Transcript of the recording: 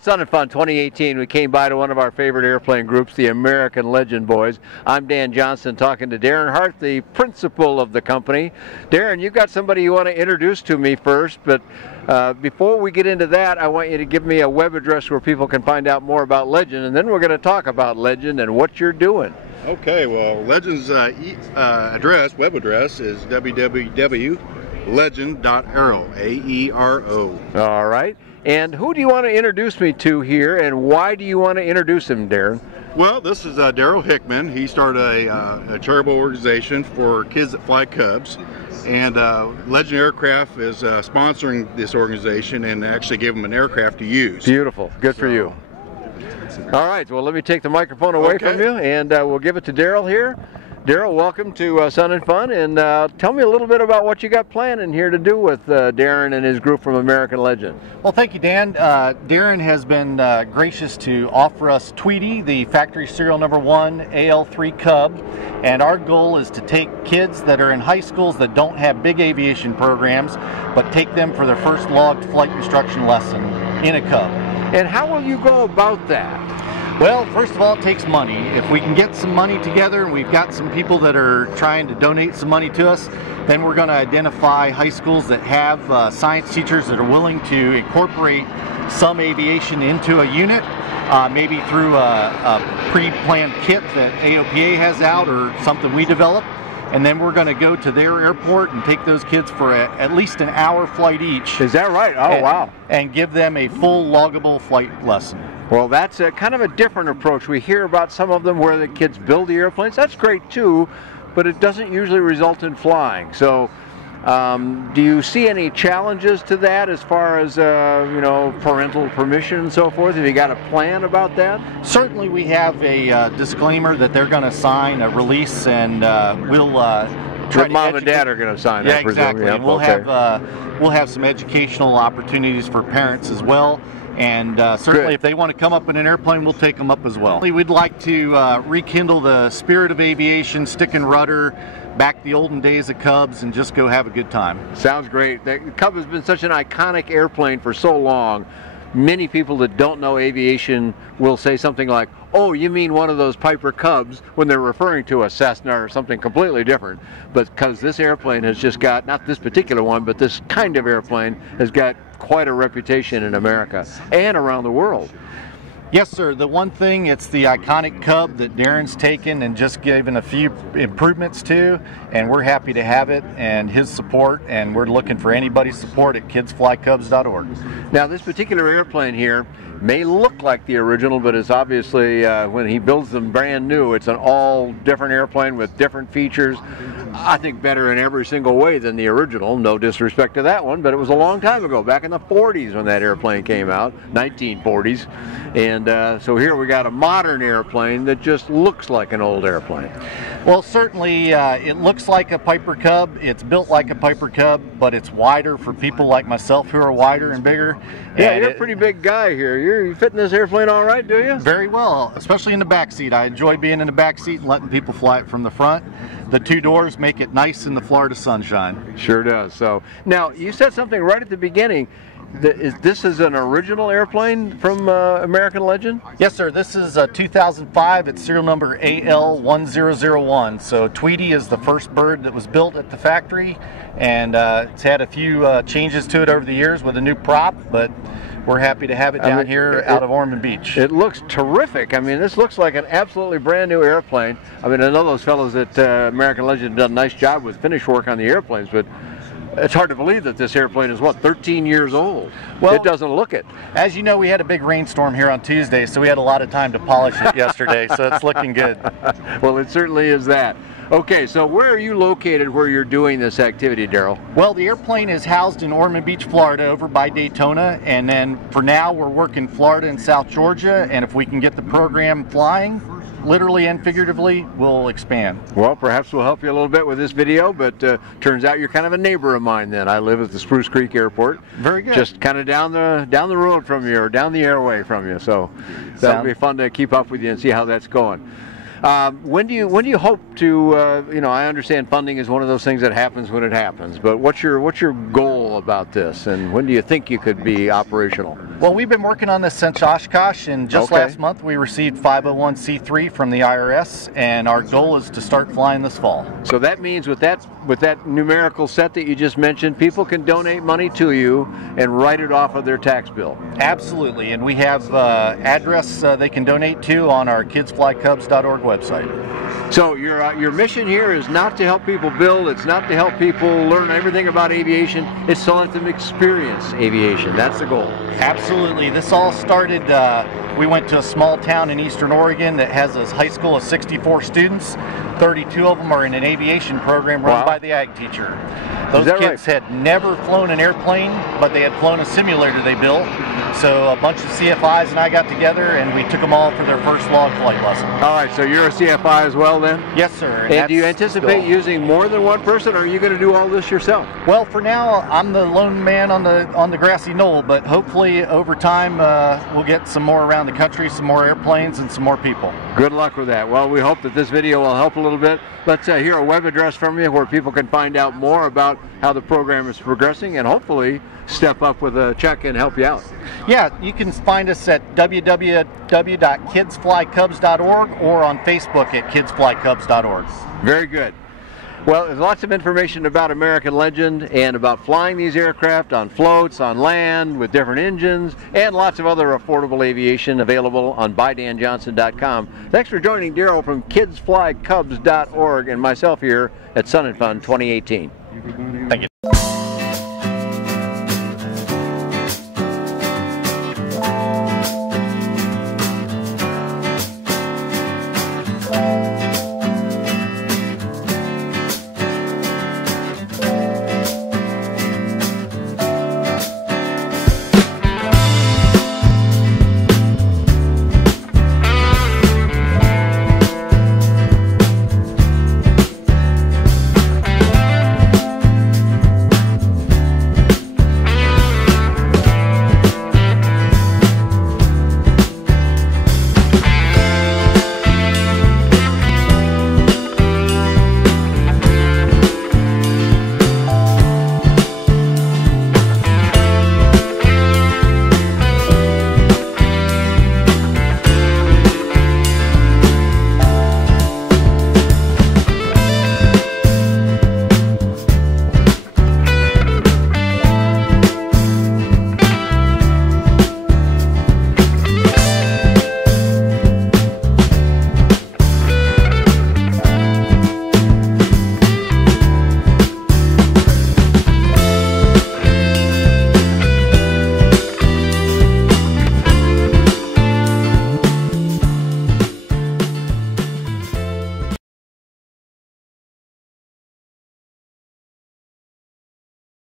at Sun and Fun 2018, we came by to one of our favorite airplane groups, the American Legend Boys. I'm Dan Johnson talking to Darren Hart, the principal of the company. Darren, you've got somebody you want to introduce to me first, but before we get into that, I want you to give me a web address where people can find out more about Legend, and then we're going to talk about Legend and what you're doing. Okay, well, Legend's web address is www.legend.aero, A-E-R-O. All right. And who do you want to introduce me to here, and why do you want to introduce him, Darren? Well, this is Daryl Hickman. He started a charitable organization for kids that fly Cubs, and Legend Aircraft is sponsoring this organization and actually gave them an aircraft to use. Beautiful. Good for you. All right, well, let me take the microphone away from you, and we'll give it to Daryl here. Daryl, welcome to Sun and Fun, and tell me a little bit about what you got planned in here to do with Darren and his group from American Legend. Well, thank you, Dan. Darren has been gracious to offer us Tweety, the factory serial number 1 AL3 Cub, and our goal is to take kids that are in high schools that don't have big aviation programs, but take them for their first logged flight instruction lesson in a Cub. And how will you go about that? Well, first of all, it takes money. If we can get some money together, and we've got some people that are trying to donate some money to us, then we're going to identify high schools that have science teachers that are willing to incorporate some aviation into a unit, maybe through a pre-planned kit that AOPA has out or something we develop. And then we're going to go to their airport and take those kids for at least an hour flight each. Is that right? Oh, wow. And give them a full loggable flight lesson. Well, that's a kind of a different approach. We hear about some of them where the kids build the airplanes. That's great too, but it doesn't usually result in flying. So do you see any challenges to that as far as parental permission and so forth? Have you got a plan about that? Certainly we have a disclaimer that they're going to sign a release, and we'll Your mom and dad are going to sign, I presume. Exactly. Yep, We'll have some educational opportunities for parents as well. And certainly if they want to come up in an airplane, we'll take them up as well. We'd like to rekindle the spirit of aviation, stick and rudder, back the olden days of Cubs, and just go have a good time. Sounds great. The Cub has been such an iconic airplane for so long. Many people that don't know aviation will say something like, oh, you mean one of those Piper Cubs, when they're referring to a Cessna or something completely different. But because this airplane has just got, not this particular one, but this kind of airplane has got quite a reputation in America and around the world. Yes, sir. The one thing, it's the iconic Cub that Darren's taken and just given a few improvements to, and we're happy to have it and his support, and we're looking for anybody's support at kidsflycubs.org. Now, this particular airplane here may look like the original, but it's obviously, when he builds them brand new, it's an all different airplane with different features. I think better in every single way than the original. No disrespect to that one, but it was a long time ago, back in the 40s when that airplane came out, 1940s. And so here we got a modern airplane that just looks like an old airplane. Well, certainly it looks like a Piper Cub. It's built like a Piper Cub, but it's wider for people like myself who are wider and bigger. Yeah, and you're a pretty big guy here. You fit in this airplane all right, do you? Very well, especially in the back seat. I enjoy being in the back seat and letting people fly it from the front. The 2 doors make it nice in the Florida sunshine. Sure does. So now you said something right at the beginning. This is an original airplane from American Legend? Yes, sir. This is a 2005. It's serial number AL1001. So Tweety is the first bird that was built at the factory, and it's had a few changes to it over the years with a new prop, but we're happy to have it down here out of Ormond Beach. It looks terrific. I mean, this looks like an absolutely brand new airplane. I mean, I know those fellows at American Legend have done a nice job with finish work on the airplanes, but it's hard to believe that this airplane is, what, 13 years old? Well, it doesn't look it. As you know, we had a big rainstorm here on Tuesday, so we had a lot of time to polish it yesterday, so it's looking good. Well, it certainly is that. Okay, so where are you located where you're doing this activity, Daryl? Well, the airplane is housed in Ormond Beach, Florida, over by Daytona, and then for now we're working Florida and South Georgia, and if we can get the program flying, literally and figuratively, will expand. Well, perhaps we'll help you a little bit with this video, but turns out you're kind of a neighbor of mine then. I live at the Spruce Creek Airport. Very good. Just kind of down the road from you, or down the airway from you, so that'll be fun to keep up with you and see how that's going. When do you hope to? I understand funding is one of those things that happens when it happens. But what's your goal about this, and when do you think you could be operational? Well, we've been working on this since Oshkosh, and just last month we received 501c3 from the IRS, and our goal is to start flying this fall. So that means with that numerical set that you just mentioned, people can donate money to you and write it off of their tax bill. Absolutely, and we have address they can donate to on our kidsflycubs.org website. So your mission here is not to help people build, it's not to help people learn everything about aviation, it's to let them experience aviation. That's the goal. Absolutely. This all started, we went to a small town in eastern Oregon that has a high school of 64 students. 32 of them are in an aviation program run by the ag teacher. Those kids had never flown an airplane, but they had flown a simulator they built. So a bunch of CFIs and I got together and we took them all for their first log flight lesson. All right, so you're a CFI as well then? Yes, sir. And do you anticipate using more than one person, or are you going to do all this yourself? Well, for now, I'm the lone man on the grassy knoll, but hopefully over time we'll get some more around the country, some more airplanes, and some more people. Good luck with that. Well, we hope that this video will help a little bit. Let's hear a web address from you where people can find out more about how the program is progressing and hopefully step up with a check and help you out. Yeah, you can find us at www.kidsflycubs.org or on Facebook at kidsflycubs.org. Very good. Well, there's lots of information about American Legend and about flying these aircraft on floats, on land, with different engines, and lots of other affordable aviation available on BuyDanJohnson.com. Thanks for joining Darrell from kidsflycubs.org and myself here at Sun and Fun 2018.